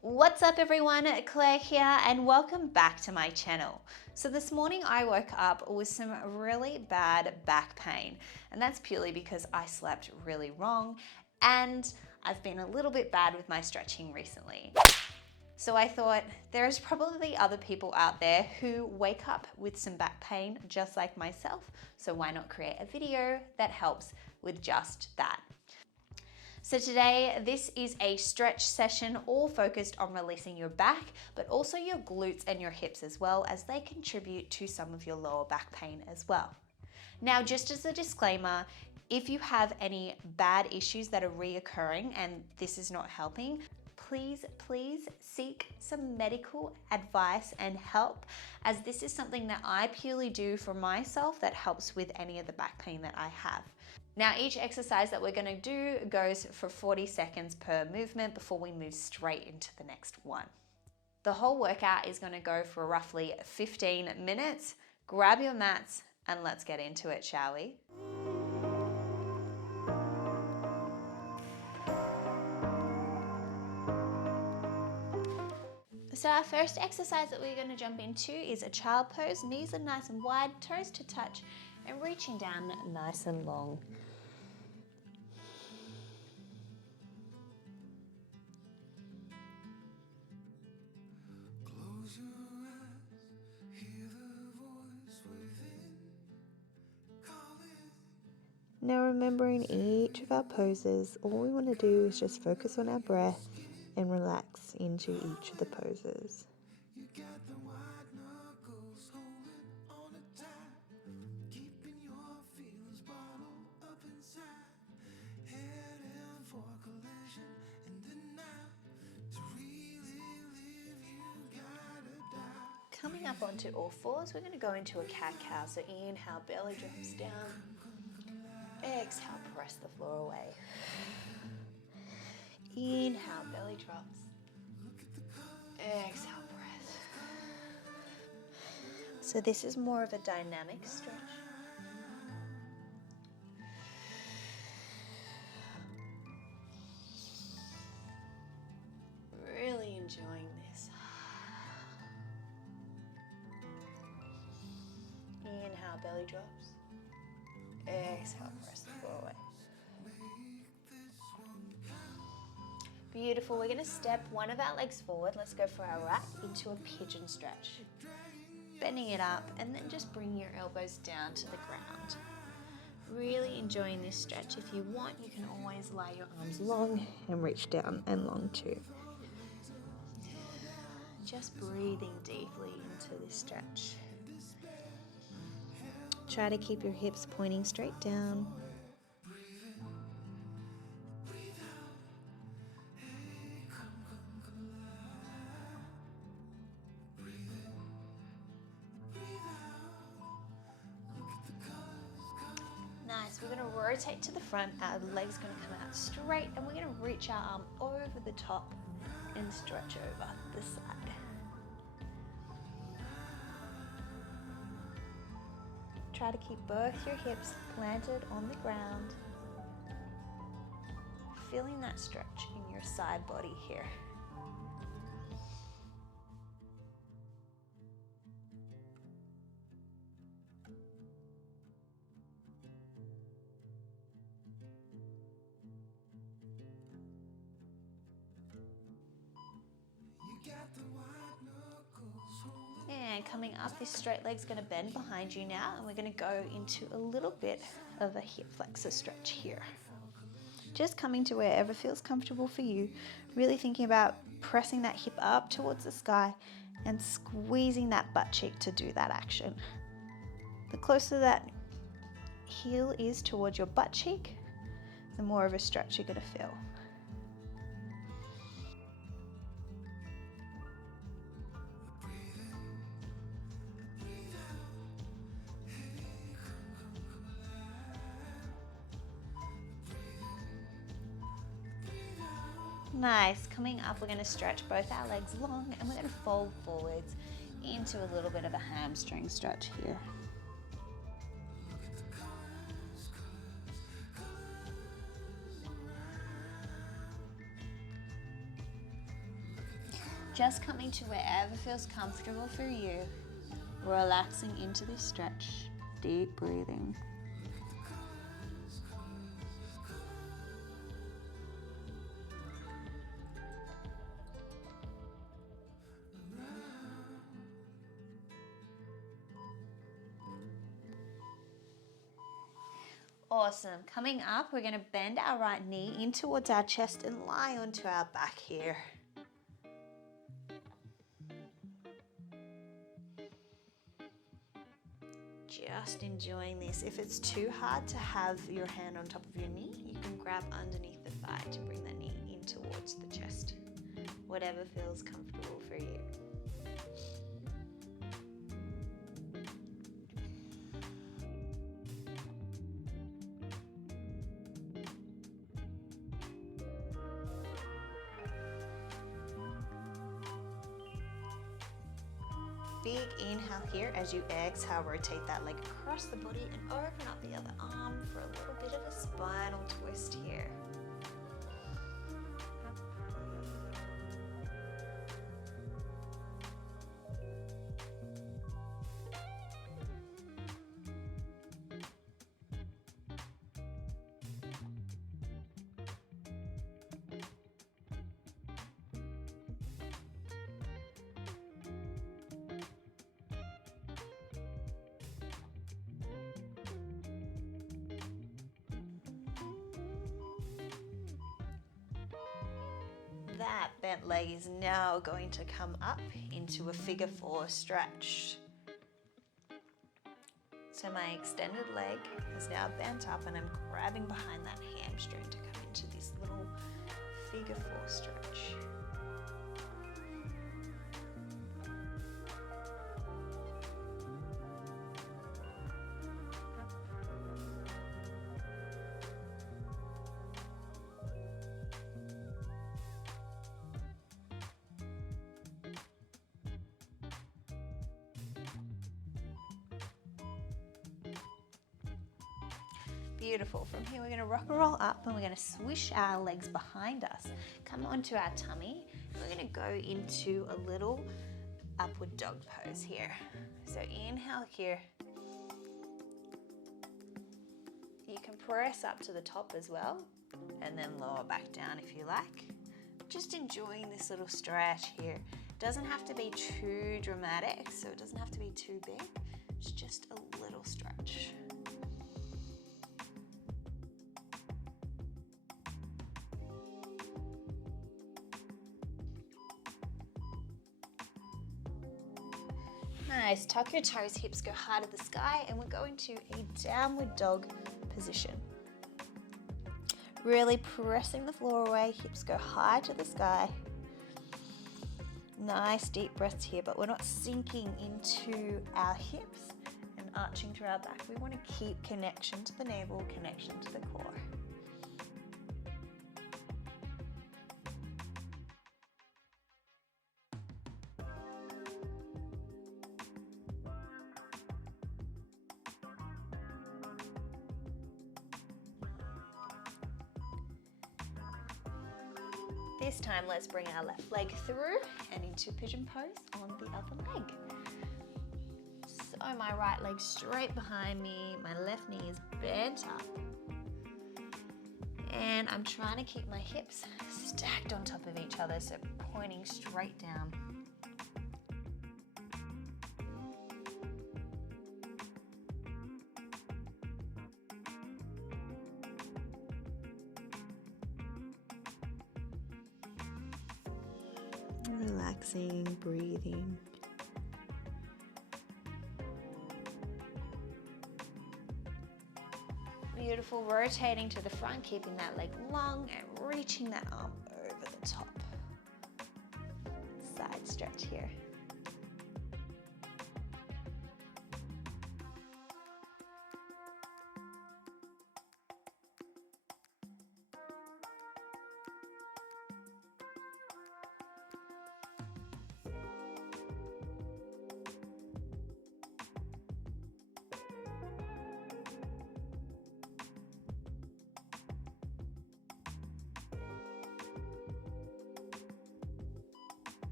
What's up everyone, Claire here and welcome back to my channel. So this morning I woke up with some really bad back pain, and that's purely because I slept really wrong and I've been a little bit bad with my stretching recently. So I thought there's probably other people out there who wake up with some back pain just like myself, so why not create a video that helps with just that. So today, this is a stretch session all focused on releasing your back, but also your glutes and your hips as well, as they contribute to some of your lower back pain as well. Now, just as a disclaimer, if you have any bad issues that are reoccurring and this is not helping, please seek some medical advice and help, as this is something that I purely do for myself that helps with any of the back pain that I have. Now, each exercise that we're going to do goes for 40 seconds per movement before we move straight into the next one. The whole workout is going to go for roughly 15 minutes. Grab your mats and let's get into it, shall we? So our first exercise that we're going to jump into is a child pose. Knees are nice and wide, toes to touch, and reaching down nice and long. Now remembering each of our poses, all we want to do is just focus on our breath and relax into each of the poses. Coming up onto all fours, we're going to go into a cat-cow. So inhale, belly drops down. Exhale, press the floor away. Inhale, belly drops. Exhale, press. So this is more of a dynamic stretch. Really enjoying this. Inhale, belly drops. Exhale, press the floor away. Beautiful. We're going to step one of our legs forward. Let's go for our rack into a pigeon stretch. Bending it up and then just bring your elbows down to the ground. Really enjoying this stretch. If you want, you can always lie your arms long and reach down and long too. Just breathing deeply into this stretch. Try to keep your hips pointing straight down. Nice, we're going to rotate to the front, our leg's going to come out straight, and we're going to reach our arm over the top and stretch over the side. Try to keep both your hips planted on the ground, feeling that stretch in your side body here. And coming up, this straight leg's going to bend behind you now, and we're going to go into a little bit of a hip flexor stretch here. Just coming to wherever feels comfortable for you, really thinking about pressing that hip up towards the sky and squeezing that butt cheek to do that action. The closer that heel is towards your butt cheek, the more of a stretch you're going to feel. Nice. Coming up, we're going to stretch both our legs long and we're going to fold forwards into a little bit of a hamstring stretch here. Just coming to wherever feels comfortable for you. Relaxing into this stretch. Deep breathing. Awesome. Coming up, we're going to bend our right knee in towards our chest and lie onto our back here. Just enjoying this. If it's too hard to have your hand on top of your knee, you can grab underneath the thigh to bring the knee in towards the chest. Whatever feels comfortable for you. Big inhale here. As you exhale, rotate that leg across the body and open up the other arm for a little bit of a spinal twist here. That bent leg is now going to come up into a figure 4 stretch. So my extended leg is now bent up and I'm grabbing behind that hamstring to come into this little figure 4 stretch. Beautiful. From here, we're going to rock and roll up and we're going to swish our legs behind us. Come onto our tummy. We're going to go into a little upward dog pose here. So inhale here. You can press up to the top as well and then lower back down if you like. Just enjoying this little stretch here. It doesn't have to be too dramatic, so it doesn't have to be too big. It's just a little stretch. Nice, tuck your toes, hips go high to the sky, and we're going to a downward dog position. Really pressing the floor away, hips go high to the sky. Nice deep breaths here, but we're not sinking into our hips and arching through our back. We want to keep connection to the navel, connection to the core. This time, let's bring our left leg through and into pigeon pose on the other leg. So my right leg straight behind me, my left knee is bent up. And I'm trying to keep my hips stacked on top of each other, so pointing straight down. Relaxing, breathing. Beautiful, rotating to the front, keeping that leg long and reaching that arm over the top. Side stretch here.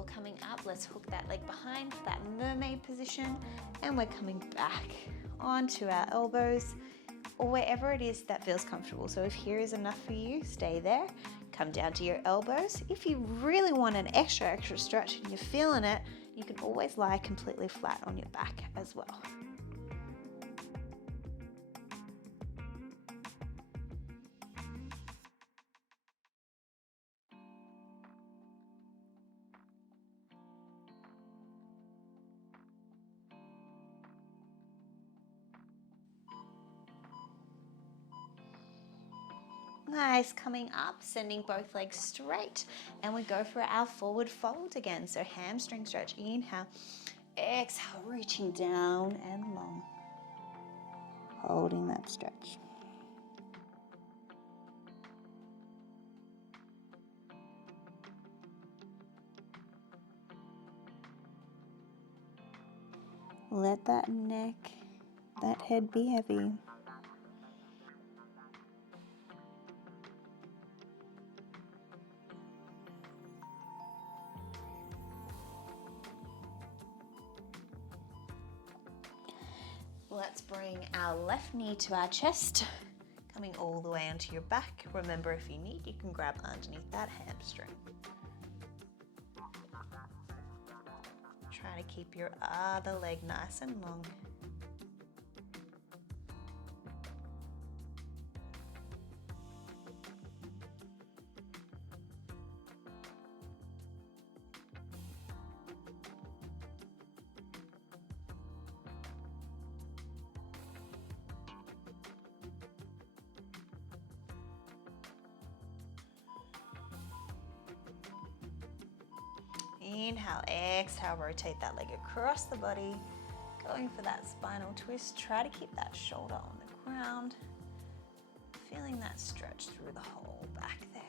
Before coming up, let's hook that leg behind for that mermaid position, and we're coming back onto our elbows or wherever it is that feels comfortable. So if here is enough for you, stay there. Come down to your elbows. If you really want an extra stretch and you're feeling it, you can always lie completely flat on your back as well. Nice, coming up, sending both legs straight, and we go for our forward fold again. So hamstring stretch, inhale, exhale, reaching down and long, holding that stretch. Let that neck, that head be heavy. Let's bring our left knee to our chest, coming all the way onto your back. Remember, if you need, you can grab underneath that hamstring. Try to keep your other leg nice and long. Inhale, exhale, rotate that leg across the body, going for that spinal twist. Try to keep that shoulder on the ground, feeling that stretch through the whole back there.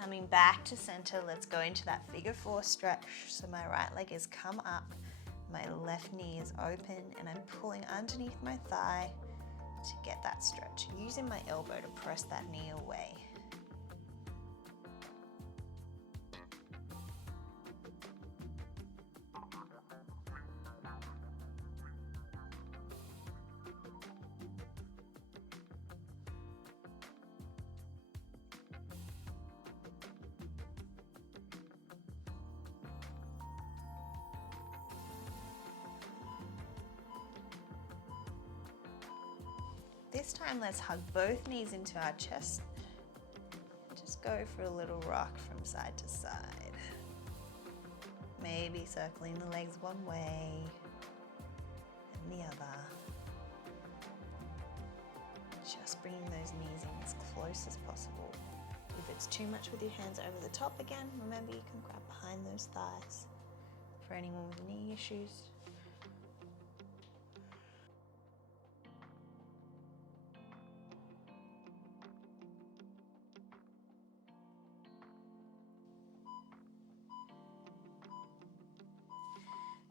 Coming back to center, let's go into that figure four stretch. So my right leg is come up, my left knee is open, and I'm pulling underneath my thigh to get that stretch, using my elbow to press that knee away. This time, let's hug both knees into our chest. Just go for a little rock from side to side. Maybe circling the legs one way and the other. Just bringing those knees in as close as possible. If it's too much with your hands over the top again, remember you can grab behind those thighs. For anyone with knee issues,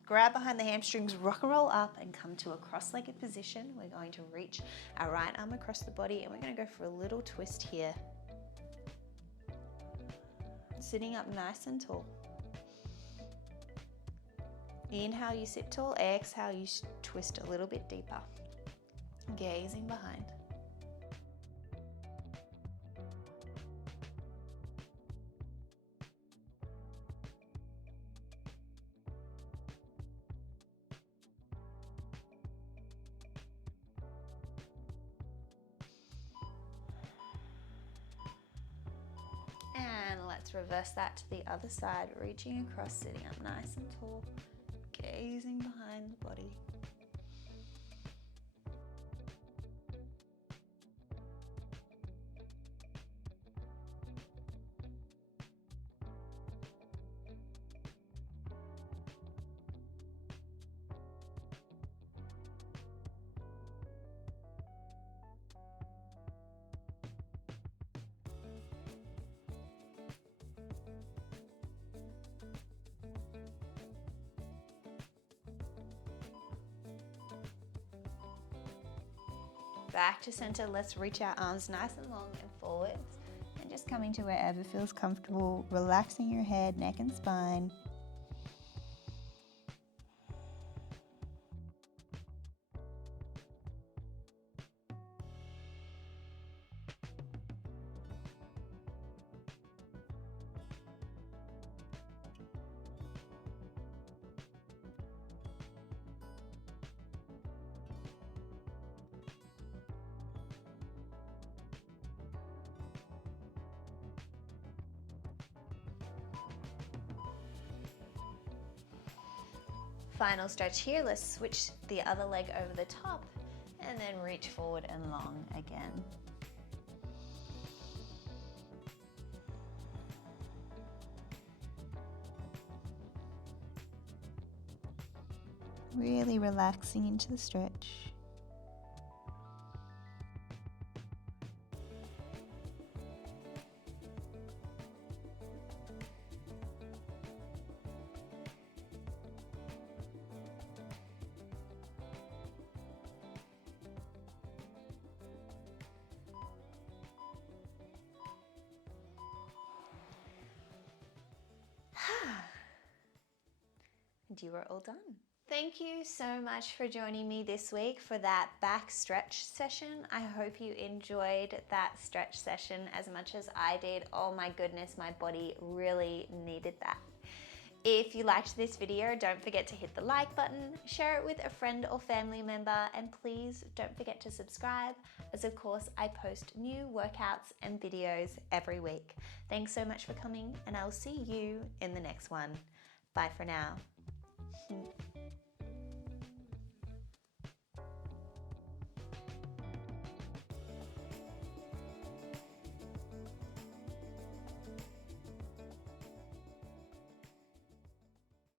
grab behind the hamstrings, rock and roll up and come to a cross-legged position. We're going to reach our right arm across the body and we're going to go for a little twist here. Sitting up nice and tall. Inhale, you sit tall. Exhale, you twist a little bit deeper. Gazing behind. And let's reverse that to the other side, reaching across, sitting up nice and tall, gazing behind the body. back to center. Let's reach our arms nice and long and forwards. And just coming to wherever feels comfortable, relaxing your head, neck and spine. Final stretch here. Let's switch the other leg over the top and then reach forward and long again. Really relaxing into the stretch. And you are all done. Thank you so much for joining me this week for that back stretch session. I hope you enjoyed that stretch session as much as I did. Oh my goodness, my body really needed that. If you liked this video, don't forget to hit the like button, share it with a friend or family member, and please don't forget to subscribe, as of course I post new workouts and videos every week. Thanks so much for coming, and I'll see you in the next one. Bye for now.